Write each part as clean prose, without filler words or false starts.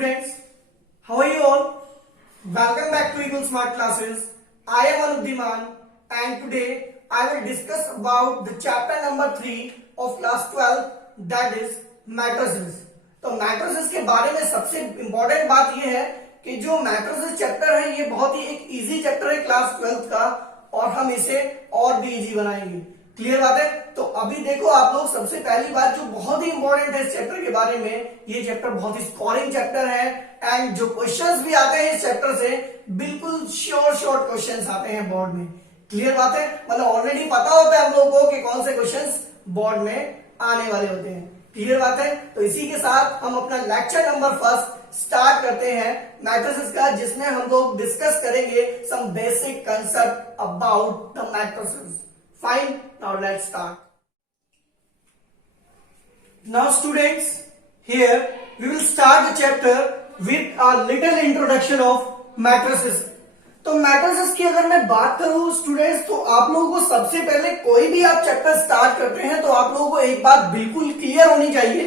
students, how are you all? Welcome back to Eagle Smart Classes. I am Anudhiman and today I will discuss about the chapter number 3 of class 12, that is matrices. तो matrices के बारे में सबसे important बात यह है कि जो matrices चैप्टर है ये बहुत ही एक इजी चैप्टर है क्लास 12 का और हम इसे और भी इजी बनाएंगे। क्लियर बात है? तो अभी देखो आप लोग, सबसे पहली बात जो बहुत ही इंपॉर्टेंट है इस चैप्टर के बारे में, ये चैप्टर बहुत ही स्कोरिंग चैप्टर है एंड जो क्वेश्चंस भी आते हैं इस चैप्टर से बिल्कुल शॉर्ट क्वेश्चंस आते हैं बोर्ड में। क्लियर बात है? मतलब ऑलरेडी पता होता है हम लोगों को कि कौन से क्वेश्चंस बोर्ड में आने वाले होते हैं। क्लियर बात है? तो इसी के साथ हम अपना लेक्चर नंबर 1 स्टार्ट करते हैं मैट्रिसेस का, जिसमें हम लोग डिस्कस करेंगे some basic concept about the matrices. Fine, now let's start. Now students, here we will start the chapter with a little introduction of matrices. तो मैट्रिसेस की अगर मैं बात करूं स्टूडेंट्स, तो आप लोगों को सबसे पहले कोई भी आप चैप्टर स्टार्ट करते हैं तो आप लोगों को एक बात बिल्कुल क्लियर होनी चाहिए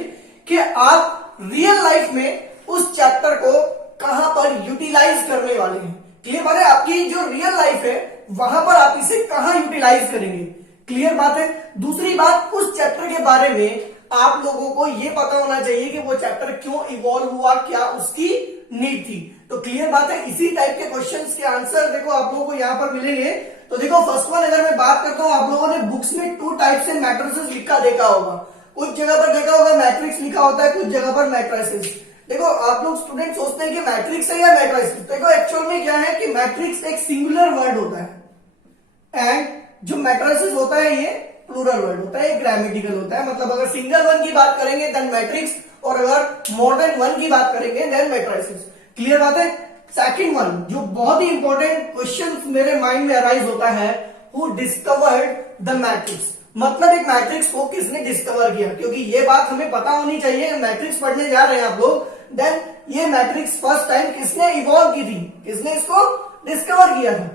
कि आप रियल लाइफ में उस चैप्टर को कहां पर यूटिलाइज करने वाले हैं। क्लियर बात है? आपकी जो रियल लाइफ है वहां पर आप इसे कहां यूटिलाइज करेंगे। क्लियर बात है? दूसरी बात, उस चैप्टर के बारे में आप लोगों को यह पता होना चाहिए कि वो चैप्टर क्यों इवॉल्व हुआ, क्या उसकी नीड थी। तो क्लियर बात है, इसी टाइप के क्वेश्चंस के आंसर देखो आप लोगों को यहां पर मिलेंगे। तो देखो फर्स्ट वन अगर मैं बात करता हूं, आप लोगों ने बुक्स में 2 टाइप से मैट्रिसेस लिखा देखा होगा। कुछ जगह पर देखा होगा मैट्रिक्स लिखा होता है, कुछ जगह पर मैट्रिसेस। देखो आप लोग स्टूडेंट सोचते हैं कि मैट्रिक्स है या मैट्रिसेस। देखो एक्चुअल में क्या है कि मैट्रिक्स एक सिंगुलर वर्ड होता है एंड जो मैट्रिसेस होता है ये प्लूरल वर्ड होता है, ग्रामेटिकल होता है। मतलब अगर सिंगल वन की बात करेंगे देन मैट्रिक्स, और अगर मोर देन वन की बात करेंगे देन मैट्रिसेस। क्लियर बात है? सेकंड वन जो बहुत ही इंपॉर्टेंट क्वेश्चन मेरे माइंड में अराइज होता है, हु डिस्कवर्ड द मैट्रिक्स। मतलब एक मैट्रिक्स को किसने डिस्कवर किया, क्योंकि ये बात हमें पता होनी चाहिए। मैट्रिक्स पढ़ने जा रहे हैं आप लोग, देन ये मैट्रिक्स फर्स्ट टाइम किसने इवॉल्व की थी, किसने इसको डिस्कवर किया था।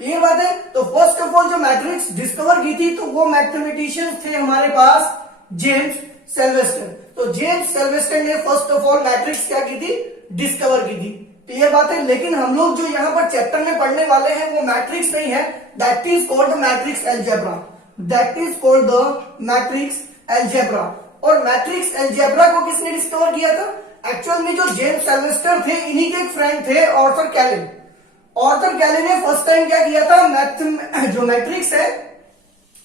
ये बात है? तो फर्स्ट ऑफ ऑल जो मैट्रिक्स डिस्कवर की थी तो वो मैथमेटिशियंस थे हमारे पास, जेम्स सिल्वेस्टर। तो जेम्स सिल्वेस्टर ने फर्स्ट ऑफ ऑल मैट्रिक्स क्या की थी, डिस्कवर की थी। क्लियर बात है? लेकिन हम लोग जो यहाँ पर चैप्टर में पढ़ने वाले हैं वो मैट्रिक्स नहीं है, that is called the matrix algebra. That is called the matrix algebra. और मैट्रिक्स अलजेब्रा को किसने डिस्कवर किया था? एक्चुअल में जो जेम्स सिल्वेस्टर थे इन्हीं के एक फ्रेंड थे आर्थर कैलिन। आर्थर कैलिन ने फर्स्ट टाइम क्या किया था, जो मैट्रिक्स है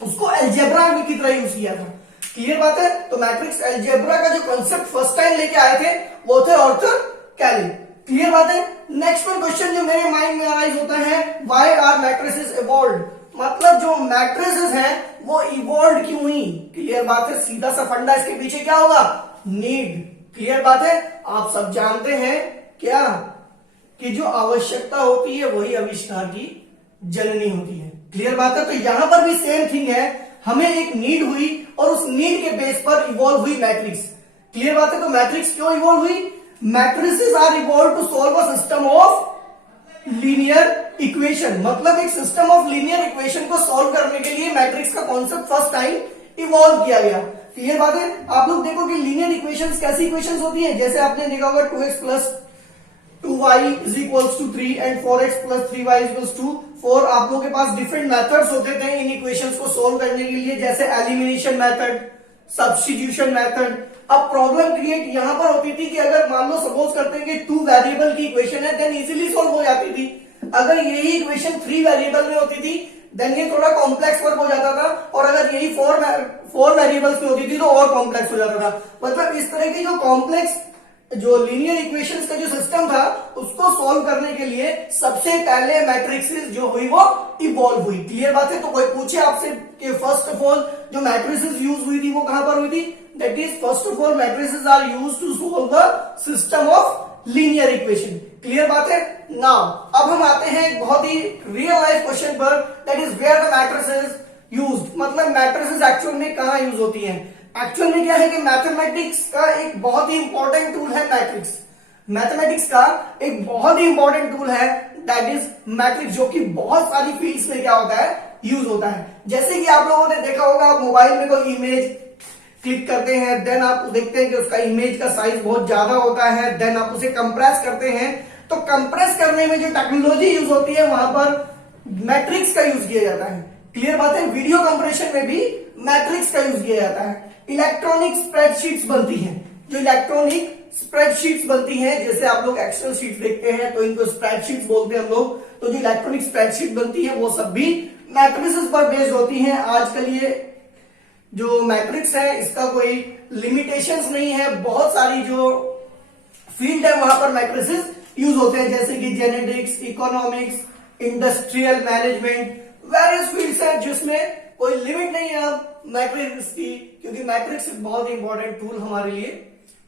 उसको अलजेब्रा की तरह यूज किया था। क्लियर बात है? तो मैट्रिक्स अलजेब्रा का जो कॉन्सेप्ट फर्स्ट टाइम लेके आए थे वो थे आर्थर कैलिन। क्लियर बात है? नेक्स्ट वन क्वेश्चन जो मेरे माइंड में अराइज होता है, व्हाई आर मैट्रिसेस इवॉल्व्ड। मतलब जो मैट्रिसेस हैं वो इवॉल्व क्यों हुई। क्लियर बात है? सीधा सा फंडा इसके पीछे क्या होगा, नीड। क्लियर बात है? आप सब जानते हैं क्या कि जो आवश्यकता होती है वही आविष्कार की जननी होती है। क्लियर बात है? तो यहां पर भी सेम थिंग है, हमें एक नीड हुई और उस नीड के बेस पर इवॉल्व हुई मैट्रिक्स। क्लियर बात है? तो मैट्रिक्स क्यों इवॉल्व हुई? Matrices are evolve to solve a system of linear equation. मतलब एक सिस्टम ऑफ लीनियर इक्वेशन को सॉल्व करने के लिए मैट्रिक्स का कॉन्सेप्ट फर्स्ट टाइम इवॉल्व किया गया। क्लियर बात है? आप लोग देखो कि लीनियर इक्वेशंस कैसी इक्वेशंस होती हैं, जैसे आपने देखा होगा 2x plus 2y is equals to 3 and 4x plus 3y is equals to 4। आप लोगों के पास डिफरेंट मेथड्स होते थे इन इक्वेशंस को सोल्व करने के लिए, जैसे एलिमिनेशन मेथड, सब्स्टिट्यूशन मेथड। अब प्रॉब्लम क्रिएट यहां पर होती थी कि अगर मान लो सपोज करते हैं कि 2 वेरिएबल की इक्वेशन है देन इजीली सोल्व हो जाती थी। अगर यही इक्वेशन 3 वेरिएबल में होती थी देन ये थोड़ा कॉम्प्लेक्स वर्क हो जाता था, और अगर यही 4 वेरिएबल्स में होती थी तो और कॉम्प्लेक्स हो जाता था। मतलब इस तरह की जो कॉम्प्लेक्स जो लीनियर इक्वेशंस का जो सिस्टम था उसको सॉल्व करने के लिए सबसे पहले मैट्रिसेस जो हुई वो इवॉल्व हुई। क्लियर बात है? तो कोई पूछे आपसे कि फर्स्ट ऑफ ऑल जो मैट्रिसेस यूज हुई थी वो कहां पर हुई थी, that is first of all matrices are used to solve the system of linear equation. Clear बात है? नाउ अब हम आते हैं एक बहुत ही रियल लाइफ क्वेश्चन पर, that is where the matrices used. मतलब मैट्रिसेस एक्चुअल में कहां यूज होती हैं। एक्चुअल में क्या है कि मैथमेटिक्स का एक बहुत ही इंपॉर्टेंट टूल है मैट्रिक्स। मैथमेटिक्स का एक बहुत ही इंपॉर्टेंट टूल है दैट इज मैट्रिक्स, जो कि बहुत सारी फील्ड्स में क्या होता है, यूज होता है। जैसे कि आप लोगों ने देखा होगा मोबाइल में कोई इमेज क्लिक करते हैं, देन आप देखते हैं कि उसका इमेज का साइज बहुत ज्यादा होता है, देन आप उसे कंप्रेस करते हैं। तो कंप्रेस करने में जो टेक्नोलॉजी यूज होती है वहां पर मैट्रिक्स का यूज किया जाता है। क्लियर बात है? वीडियो कंप्रेशन में भी मैट्रिक्स का यूज किया जाता है। इलेक्ट्रॉनिक स्प्रेडशीट्स बनती हैं, जो इलेक्ट्रॉनिक स्प्रेडशीट्स बनती हैं, जैसे आप लोग एक्सेल शीट देखते हैं तो इनको स्प्रेडशीट्स बोलते हैं हम लोग। तो जो इलेक्ट्रॉनिक स्प्रेडशीट बनती है वो सब भी मैट्रिसेस पर बेस्ड होती हैं। आजकल ये जो मैट्रिक्स है इसका कोई लिमिटेशंस नहीं है, बहुत सारी जो फील्ड है वहां पर मैट्रिसेस यूज होते हैं, जैसे कि genetics, economics, industrial management, various fields है जिसमें कोई लिमिट नहीं है अब मैट्रिक्स की, क्योंकि मैट्रिक्स एक बहुत इंपॉर्टेंट टूल हमारे लिए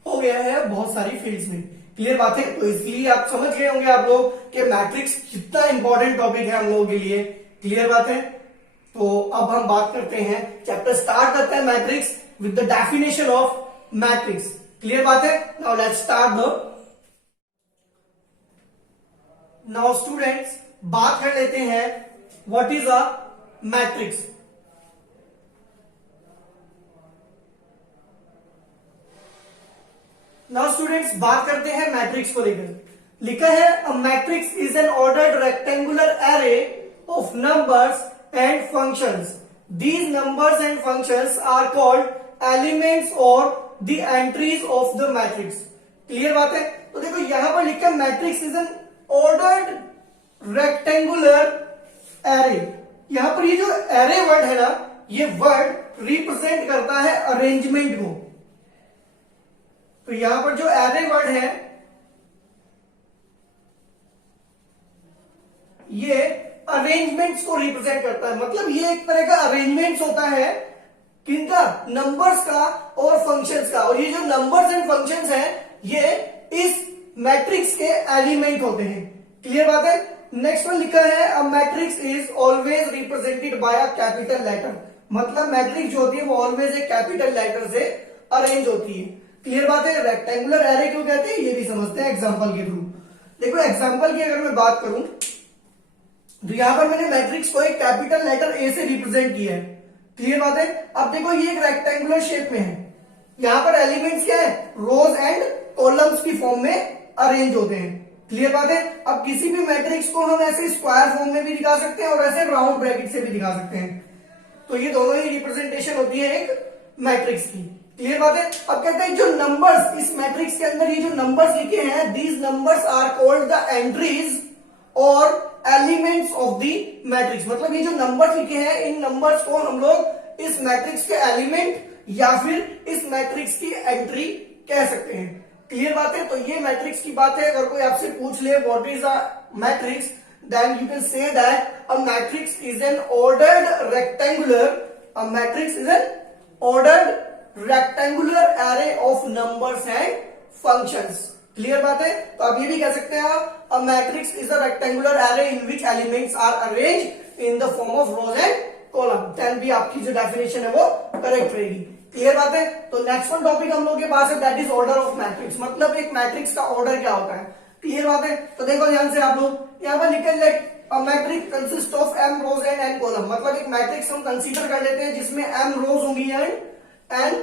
हो गया है बहुत सारी फील्ड्स में। क्लियर बात है? तो इसलिए आप समझ गए होंगे आप लोग कि मैट्रिक्स कितना इंपॉर्टेंट टॉपिक है हम लोगों के लिए। क्लियर बात है? तो अब हम बात करते हैं, चैप्टर स्टार्ट करते हैं matrix with the definition of matrix. Clear बात है? Now let's start the now students बात कर लेते हैं what is a matrix. Now students बात करते हैं मैट्रिक्स को लेकर। लिखा है a matrix is an ordered rectangular array of numbers and functions. These numbers and functions are called elements और the entries of the matrix. Clear बात है? तो देखो यहां पर लिखा है matrix is an ordered rectangular array. यहां पर ये जो एरे वर्ड है ना, ये वर्ड रिप्रेजेंट करता है अरेंजमेंट को। तो यहां पर जो एरे वर्ड है ये अरेंजमेंट्स को रिप्रेजेंट करता है, मतलब ये एक तरह का अरेंजमेंट्स होता है किनका? नंबर्स का और फंक्शंस का। और ये जो नंबर्स एंड फंक्शंस हैं ये इस मैट्रिक्स के एलिमेंट होते हैं। क्लियर बात है? नेक्स्ट वन लिखा है a matrix is always represented by a capital letter. मतलब मैट्रिक्स जो होती है वो ऑलवेज एक कैपिटल लेटर से अरेंज होती है। क्लियर बात है? रेक्टेंगुलर एरे क्यों कहते हैं ये भी समझते हैं एग्जांपल के थ्रू। देखो एग्जांपल की अगर मैं बात करूं तो यहां पर मैंने मैट्रिक्स को एक कैपिटल लेटर ए से रिप्रेजेंट किया है। क्लियर बात है? अब देखो ये एक रेक्टेंगुलर शेप में है, यहां पर एलिमेंट्स क्या है? रोज एंड कॉलम्स की फॉर्म में अरेंज होते हैं। क्लियर बात है? अब किसी भी मैट्रिक्स को हम ऐसे स्क्वायर फॉर्म में भी दिखा सकते हैं और ऐसे राउंड ब्रैकेट से भी दिखा सकते हैं। तो ये दोनों ही रिप्रेजेंटेशन होती है एक मैट्रिक्स की। क्लियर बात है? अब कहते हैं जो नंबर्स इस मैट्रिक्स के अंदर ये जो नंबर्स लिखे हैं, these numbers are called the entries और एलिमेंट्स ऑफ द मैट्रिक्स। मतलब ये जो नंबर्स लिखे हैं इन नंबर्स को हम लोग इस मैट्रिक्स के एलिमेंट या फिर इस मैट्रिक्स की एंट्री कह सकते हैं। क्लियर बात है? तो ये मैट्रिक्स की बात है। अगर कोई आपसे पूछ ले what is a matrix, then you can say that a matrix is an ordered rectangular array of numbers and functions. Clear बात है? तो आप ये भी कह सकते हैं a matrix is a rectangular array in which elements are arranged in the form of rows and column. Then भी आपकी जो डेफिनेशन है वो करेक्ट रहेगी। क्लियर बात है? तो नेक्स्ट वन टॉपिक हम लोग के पास है that is order of matrix. मतलब एक मैट्रिक्स का ऑर्डर क्या होता है। क्लियर बात है? तो देखो ध्यान से आप लोग यहां पर लिखा है a matrix consist of m rows and n column. मतलब एक मैट्रिक्स हम कंसीडर कर लेते हैं जिसमें m रोज होंगी एंड n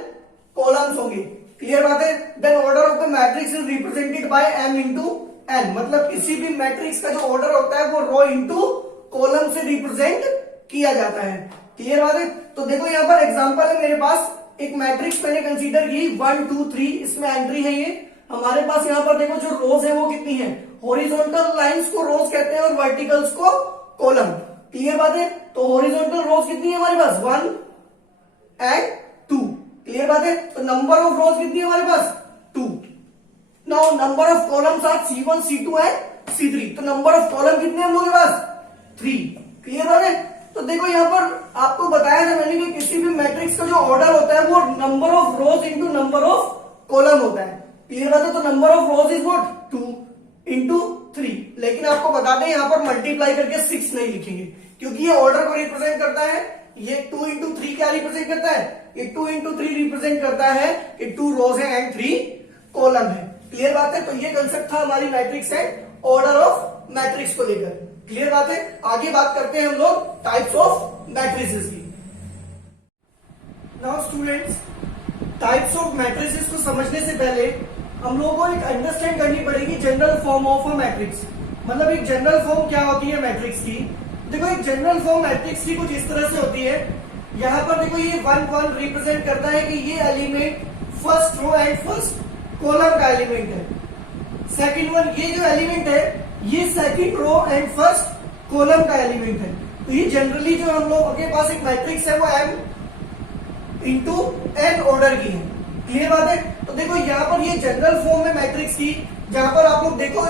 कॉलम्स होंगे। क्लियर बात है? Then order of the matrix is represented by m into n। मतलब किसी भी मैट्रिक्स का जो ऑर्डर होता है वो रो इंटू कॉलम से रिप्रेजेंट किया जाता है। क्लियर बात है? तो देखो यहां पर एग्जांपल है, मेरे पास एक मैट्रिक्स मैंने कंसीडर की 1 2 3, इसमें एंट्री है ये हमारे पास। यहां पर देखो जो रोज है वो कितनी है? हॉरिजॉन्टल लाइंस को रोज कहते हैं और वर्टिकल्स को कॉलम। क्लियर बात है? तो हॉरिजॉन्टल रोज कितनी है हमारे पास? 1 एंड 2। क्लियर बात है? तो नंबर ऑफ रोज कितनी है हमारे पास? 2। Now number of columns are C1 C2 and C3। तो नंबर ऑफ कॉलम कितने हम लोगों के पास? 3। क्लियर बात है? तो देखो यहां पर आपको बताया था मैंने कि किसी भी मैट्रिक्स का जो ऑर्डर होता है वो number of rose into number of column होता है। क्लियर बात है? तो number of rose is what? 2 into 3। लेकिन आपको बता दें यहां पर मल्टीप्लाई करके 6 नहीं लिखेंगे क्योंकि ये ऑर्डर को रिप्रेजेंट करता है। ये 2 इंटू 3 क्या रिप्रेजेंट करता है? ये 2 इंटू 3 रिप्रेजेंट करता है कि 2 रोज है एंड 3 कॉलम है। क्लियर बात है? तो ये कंसेप्ट था हमारी मैट्रिक्स है ऑर्डर ऑफ मैट्रिक्स को लेकर। क्लियर बात है? आगे बात करते हैं हम लोग टाइप्स ऑफ मैट्रिसेस की। Now students types of matrices को समझने से पहले हम लोगों को एक अंडरस्टैंड करनी पड़ेगी general form of a matrix. मतलब एक जनरल फॉर्म क्या होती है मैट्रिक्स की। देखो एक जनरल फॉर्म मैट्रिक्स की कुछ इस तरह से होती है। यहाँ पर देखो ये 1 1 रिप्रेजेंट करता है कि ये element first row and first column का एलिमेंट है। सेकंड वन, ये जो एलिमेंट है ये second row and first column का एलिमेंट है। तो ये जनरली जो हम लोगों के पास एक मैट्रिक्स है वो m इंटू n ऑर्डर की है। क्लियर बात है। तो देखो यहाँ पर ये जनरल फॉर्म है मैट्रिक्स की, जहां पर आप लोग देखो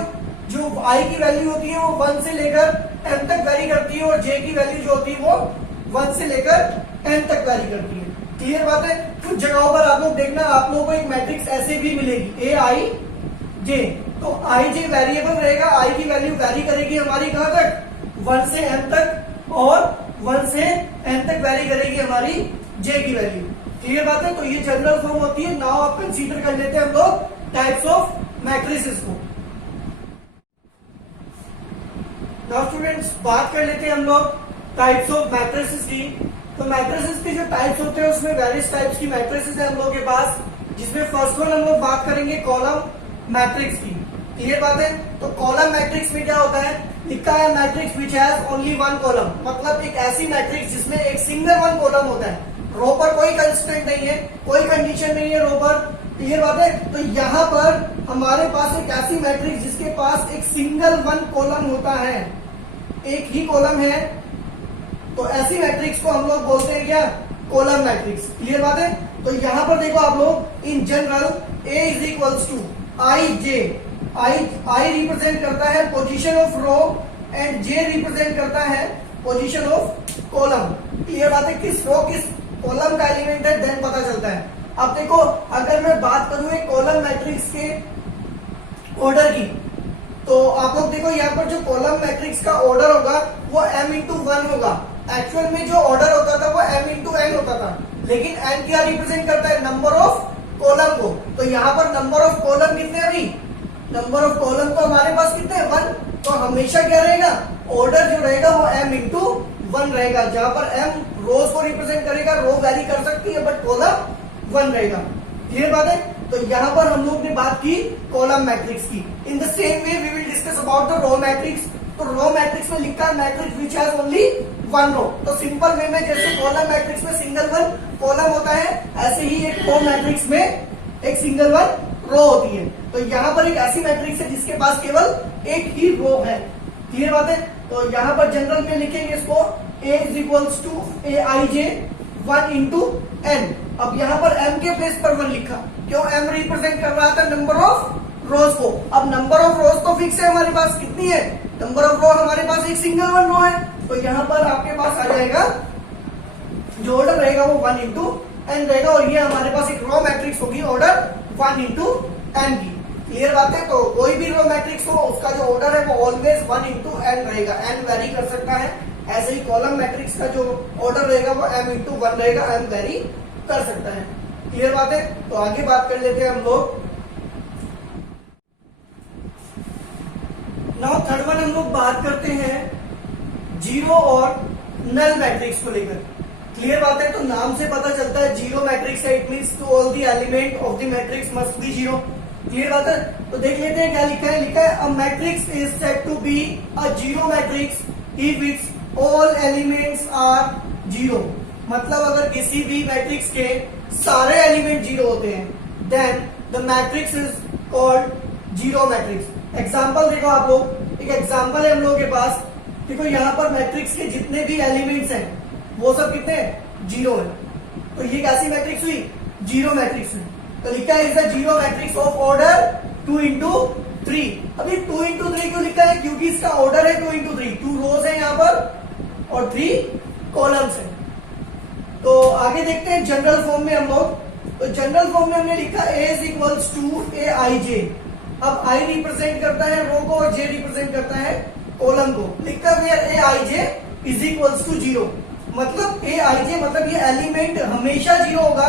जो i की वैल्यू होती है वो 1 से लेकर m तक वेरी करती है और j की वैल्यू जो होती है वो 1 से लेकर n तक वेरी करती है। क्लियर बात है। कुछ जगहों पर आप लोग देखना आप लोगों को एक मैट्रिक्स ऐसे भी मिलेगी a i j। तो i j वेरिएबल रहेगा, i की वैल्यू वेरी करेगी हमारी कहां तक 1 से m तक और 1 से n तक वेरी करेगी हमारी j की वैल्यू। क्लियर बात है। तो ये जनरल फॉर्म होती है। नाउ आप कंसीडर कर लेते हैं हम लोग टाइप्स ऑफ मैट्रिसेस को। नाउ स्टूडेंट्स बात कर लेते हैं हम लोग टाइप्स ऑफ मैट्रिसेस की। तो मैट्रिसेस के जो टाइप्स होते हैं उसमें वेरियस टाइप्स की मैट्रिसेस है हम लोग के पास, जिसमें फर्स्ट वन हम लोग बात करेंगे कॉलम मैट्रिक्स की। क्लियर बात है। तो कॉलम मैट्रिक्स में क्या होता है, लिखा है matrix which has only one column, मतलब एक ऐसी मैट्रिक्स जिसमें एक सिंगल वन कॉलम होता है। रो पर कोई कंस्ट्रेंट नहीं है, कोई कंडीशन नहीं है रो पर। क्लियर बात है। तो यहाँ पर हमारे पास एक ऐसी मैट्रिक्स जिसके पास एक सिंगल वन कॉलम होता है, एक ही कॉलम है, तो ऐसी मैट्रिक्स को हम लोग बोलते हैं क्या, कॉलम मैट्रिक्स। क्लियर बात है। तो यहाँ पर देखो आप लोग in general A is equals to I J. I represent करता है position of row and J represent करता है पोजीशन ऑफ कॉलम। क्लियर बात है। किस रो किस कॉलम का एलिमेंट है देन पता चलता है। अब देखो अगर मैं बात करूं एक कॉलम मैट्रिक्स के ऑर्डर की, तो आप लोग देखो यहाँ पर जो कॉलम मैट्रिक्स का ऑर्डर होगा वो m इंटू 1 होगा। एक्चुअल में जो ऑर्डर होता था वो m इंटू n होता था, लेकिन n क्या रिप्रेजेंट करता है, नंबर ऑफ कॉलम को। तो यहाँ पर नंबर ऑफ कॉलम कितने हैं अभी, नंबर ऑफ कॉलम तो हमारे पास कितने हैं 1। तो हमेशा क्या रहेगा, ऑर्डर जो रहेगा वो m इंटू 1 रहेगा, जहां पर m रोज को रिप्रेजेंट करेगा। रो वैरी कर सकती है बट कॉलम 1 रहेगा। क्लियर बात है। तो यहाँ पर हम लोग ने बात की कॉलम मैट्रिक्स की। In the same way we will discuss about the row matrix. तो रो मैट्रिक्स में लिखा है matrix which has only one row. तो सिंपल वे में जैसे कॉलम मैट्रिक्स में सिंगल वन कॉलम होता है, ऐसे ही एक रो मैट्रिक्स में एक सिंगल वन रो होती है। तो यहाँ पर एक ऐसी मैट्रिक्स है जिसके पास केवल एक ही रो है। क्लियर बात है। तो यहाँ पर जनरल में लिखेंगे इसको A is equals to A I J 1 into n। अब यहाँ पर m के प्लेस पर 1 लिखा, क्यों, m रिप्रेजेंट कर रहा था नंबर ऑफ रोज को। अब नंबर ऑफ रोज तो फिक्स है हमारे पास, कितनी है, नंबर ऑफ रो हमारे पास एक सिंगल वन रो है। तो यहाँ पर आपके पास आ जाएगा जो ऑर्डर रहेगा वो 1 इंटू n रहेगा, और ये हमारे पास एक रो मैट्रिक्स होगी ऑर्डर 1 इंटू n की। क्लियर बात है। तो कोई भी रो मैट्रिक्स हो उसका जो ऑर्डर है वो ऑलवेज 1 इंटू n रहेगा, n वेरी कर सकता है। ऐसे ही कॉलम मैट्रिक्स का जो ऑर्डर रहेगा वो m इंटू 1 रहेगा, m वेरी कर सकता है। क्लियर बात है। तो आगे बात कर लेते हैं हम लोग। नाउ थर्ड वन हम लोग बात करते हैं जीरो और नल मैट्रिक्स को लेकर। क्लियर बात है। तो नाम से पता चलता है जीरो मैट्रिक्स है, it means to all the element of the matrix must be zero. Clear बात है। तो देख लेते हैं क्या लिखा है। लिखा है a matrix is said to be a zero matrix if its all elements are zero. मतलब अगर किसी भी मैट्रिक्स के सारे एलिमेंट जीरो होते हैं then the matrix is called zero matrix. Example देखो आप लोग, एक एग्जांपल है हम लोगों के पास। देखो यहाँ पर मैट्रिक्स के जितने भी एलिमेंट्स हैं वो सब कितने हैं, जीरो है। तो ये कैसी मैट्रिक्स हुई, जीरो मैट्रिक्स हुई। तो लिखा है is the zero matrix of order 2 into 3। अभी 2 इंटू 3 क्यों लिखा है, क्योंकि इसका ऑर्डर है 2 इंटू 3, 2 रोज है यहाँ पर और 3 कॉलम्स है। तो आगे देखते हैं जनरल फॉर्म में हम लोग। तो जनरल फॉर्म में हमने लिखा A is equals to A I जे। अब I रिप्रेजेंट करता है रो को और J रिप्रेजेंट करता है कॉलम को। लिखा है ए I J is equals to 0। मतलब ए आई जे मतलब ये एलिमेंट हमेशा 0 होगा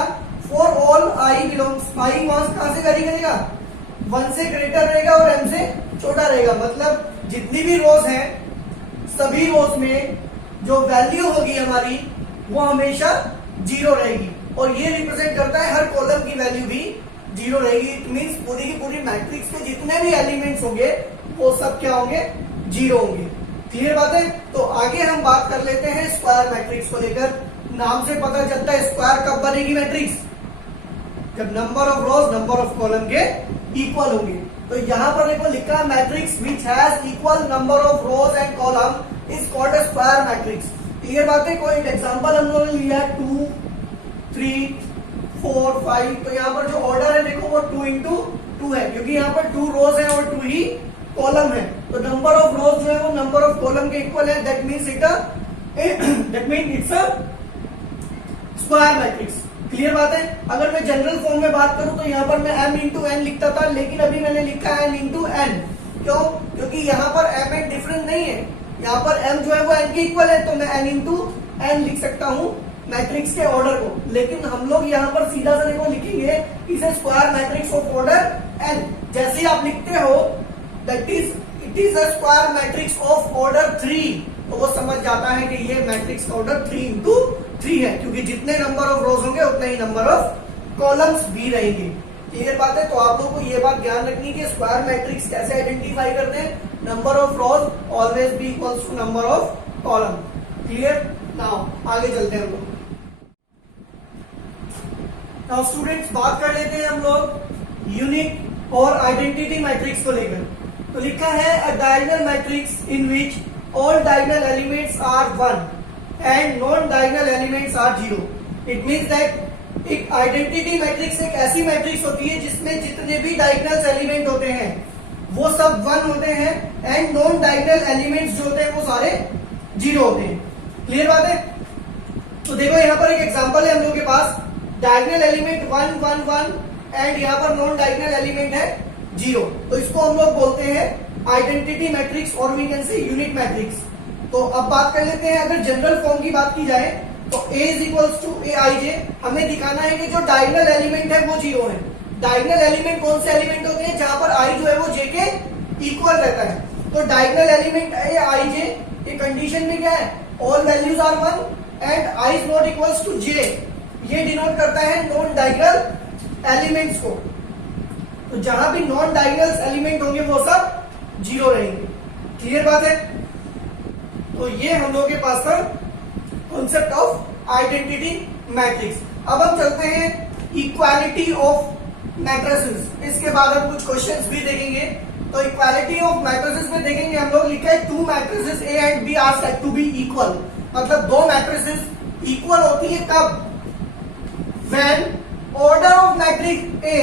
for all I belongs. I कहां से वेरी करेगा, 1 से ग्रेटर रहेगा और m से छोटा रहेगा। मतलब जितनी भी रोज हैं सभी रोज में जो वैल्यू होगी हमारी वो हमेशा 0 रहेगी। और ये रिप्रेजेंट करता है हर कॉलम की वैल्यू भी 0 रहेगी। इट मींस पूरी की पूरी मैट्रिक्स के जितने भी एलिमेंट्स होंगे वो सब क्या होंगे, 0 होंगे। क्लियर बात है। तो आगे हम बात कर लेते हैं स्क्वायर मैट्रिक्स को लेकर। नाम से पता चलता है स्क्वायर कब बनेगी मैट्रिक्स, जब number of rose number of column के इक्वल होंगे। तो यहां पर देखो लिखा है matrix which has equal number of rows and column is called a square matrix. Clear बात है। कोई एग्जांपल हम लोगों ने लिया 2 3 4 5। तो यहाँ पर जो ऑर्डर है देखो वो 2 into 2 है, क्योंकि यहाँ पर 2 रोज है और 2 ही कॉलम है। तो नंबर ऑफ रोज जो है वो नंबर ऑफ कॉलम के इक्वल है। That means it's a square matrix. Clear बात है। अगर मैं जनरल फॉर्म में बात करूं तो यहाँ पर मैं m इंटू एन लिखता था, लेकिन अभी मैंने लिखा है n इंटू एन। क्यों? क्योंकि यहाँ पर m n डिफरेंट नहीं है, यहाँ पर m जो है वो n के इक्वल है, तो मैं n इंटू एन लिख सकता हूँ मैट्रिक्स के ऑर्डर को। लेकिन हम लोग यहाँ पर सीधा सा देखो लिखेंगे इसे square matrix of order n। जैसे आप लिखते हो that is it is a square matrix of order 3, तो वो समझ जाता है कि ये मैट्रिक्स का ऑर्डर 3 इंटू 3 है, क्योंकि जितने नंबर ऑफ रोज होंगे उतने ही नंबर ऑफ कॉलम्स भी रहेंगे। क्लियर बात है। तो आप लोगों को ये बात ध्यान रखनी है कि स्क्वायर मैट्रिक्स कैसे आइडेंटिफाई करते हैं, number of rows always be equals to number of column. Clear. Now आगे चलते हैं हम लोग। नाउ स्टूडेंट्स बात कर लेते हैं हम लोग यूनिक और आइडेंटिटी मैट्रिक्स को लेकर। तो लिखा है अ diagonal matrix in which all diagonal elements are 1 and non-diagonal elements are 0. It means that एक आइडेंटिटी मैट्रिक्स एक ऐसी मैट्रिक्स होती है जिसमें जितने भी डायगोनल एलिमेंट होते हैं वो सब 1 होते हैं एंड नॉन डायगोनल एलिमेंट्स जो होते हैं वो सारे 0 होते हैं। क्लियर बात है। तो देखो यहाँ पर एक एग्जांपल है हम लोगों के पास, डायगोनल एलिमेंट 1 1 1 एंड यहाँ पर नॉन डायगोनल एलिमेंट है 0। तो इसको हम लोग बोलते हैं आइडेंटिटी मैट्रिक्स और we can say unit matrix. तो अब बात कर लेते हैं, अगर जनरल फॉर्म की बात की जाए तो A is equals to A I जे। हमें दिखाना है कि जो डायगोनल एलिमेंट है वो 0 है। डायगोनल एलिमेंट कौन से एलिमेंट होते हैं, जहां पर I जो है वो J के इक्वल रहता है। तो डायगोनल एलिमेंट ए आई जे ये कंडीशन में क्या है, all values are 1 and I is not equals to J। ये डिनोट करता है नॉन डायगोनल एलिमेंट्स को। तो जहां भी नॉन डायगोनल एलिमेंट होंगे वो सब 0 रहेंगे। क्लियर बात है। तो ये हम लोगों के पास था कॉन्सेप्ट ऑफ आइडेंटिटी मैट्रिक्स। अब हम चलते हैं इक्वालिटी ऑफ मैट्रिसेस। इसके बाद हम कुछ क्वेश्चंस भी देखेंगे। तो इक्वालिटी ऑफ मैट्रिसेस में देखेंगे हम लोग, लिखा है 2 matrices A and B are said to be equal. मतलब 2 मैट्रिसेस इक्वल होती है कब, when order of matrix A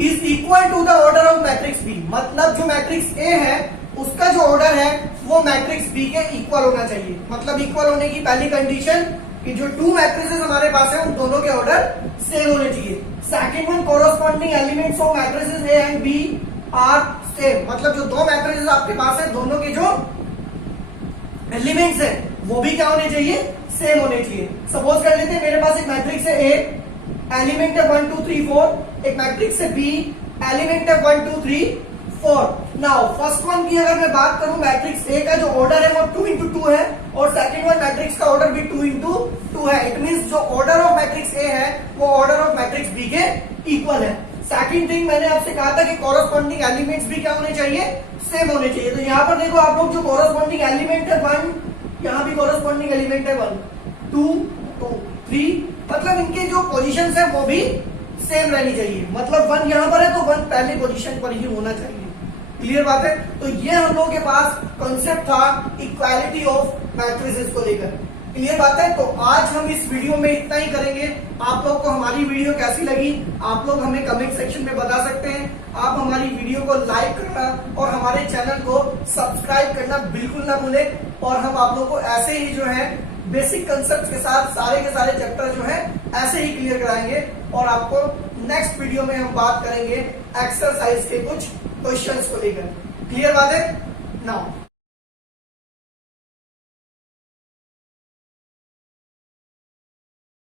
is equal to the order of matrix B. मतलब जो मैट्रिक्स ए है उसका जो ऑर्डर है वो मैट्रिक्स बी के इक्वल होना चाहिए। मतलब इक्वल होने की पहली कंडीशन कि जो 2 मैट्रिसेस हमारे पास है उन दोनों के ऑर्डर सेम होने चाहिए। Second one, corresponding elements of matrices A and B are same. मतलब जो 2 मैट्रिसेस आपके पास है दोनों के जो एलिमेंट्स है वो भी क्या होने चाहिए, सेम होने चाहिए। सपोज कर लेते हैं मेरे पास एक मैट्रिक्स है ए, एलिमेंट है 1 2 3 4। एक मैट्रिक्स है बी, एलिमेंट है 1 2 3 4। नाउ फर्स्ट वन की अगर मैं बात करूं, मैट्रिक्स ए का जो ऑर्डर है वो 2 into 2 है और सेकंड वन मैट्रिक्स का ऑर्डर भी 2 into 2 है। इट मींस जो ऑर्डर ऑफ मैट्रिक्स ए है वो ऑर्डर ऑफ मैट्रिक्स बी के इक्वल है। सेकंड थिंग मैंने आपसे कहा था कि कॉरस्पॉन्डिंग एलिमेंट्स भी क्या होने चाहिए, सेम होने चाहिए। तो यहाँ पर देखो आप लोग जो कॉरस्पॉन्डिंग एलिमेंट है 1, यहाँ भी कॉरस्पॉन्डिंग एलिमेंट है 1 2 2 3। मतलब इनके जो पोजीशंस है वो भी सेम रहनी चाहिए। मतलब 1 यहाँ पर है तो 1 पहले पोजीशन पर ही होना चाहिए। क्लियर बात है। तो ये हम लोगों के पास कॉन्सेप्ट था इक्वालिटी ऑफ मैट्रिसेस को लेकर। क्लियर बात है। तो आज हम इस वीडियो में इतना ही करेंगे। आप लोग को हमारी वीडियो कैसी लगी आप लोग हमें कमेंट सेक्शन में बता सकते हैं। आप हमारी वीडियो को लाइक करना और हमारे चैनल को सब्सक्राइब करना बिल्कुल ना भूलें। और हम आप लोग को ऐसे ही जो है बेसिक कंसेप्ट के साथ सारे के सारे चैप्टर जो है ऐसे ही क्लियर कराएंगे। और आपको नेक्स्ट वीडियो में हम बात करेंगे एक्सरसाइज के कुछ क्वेश्चंस को लेकर। क्लियर बात है। नाउ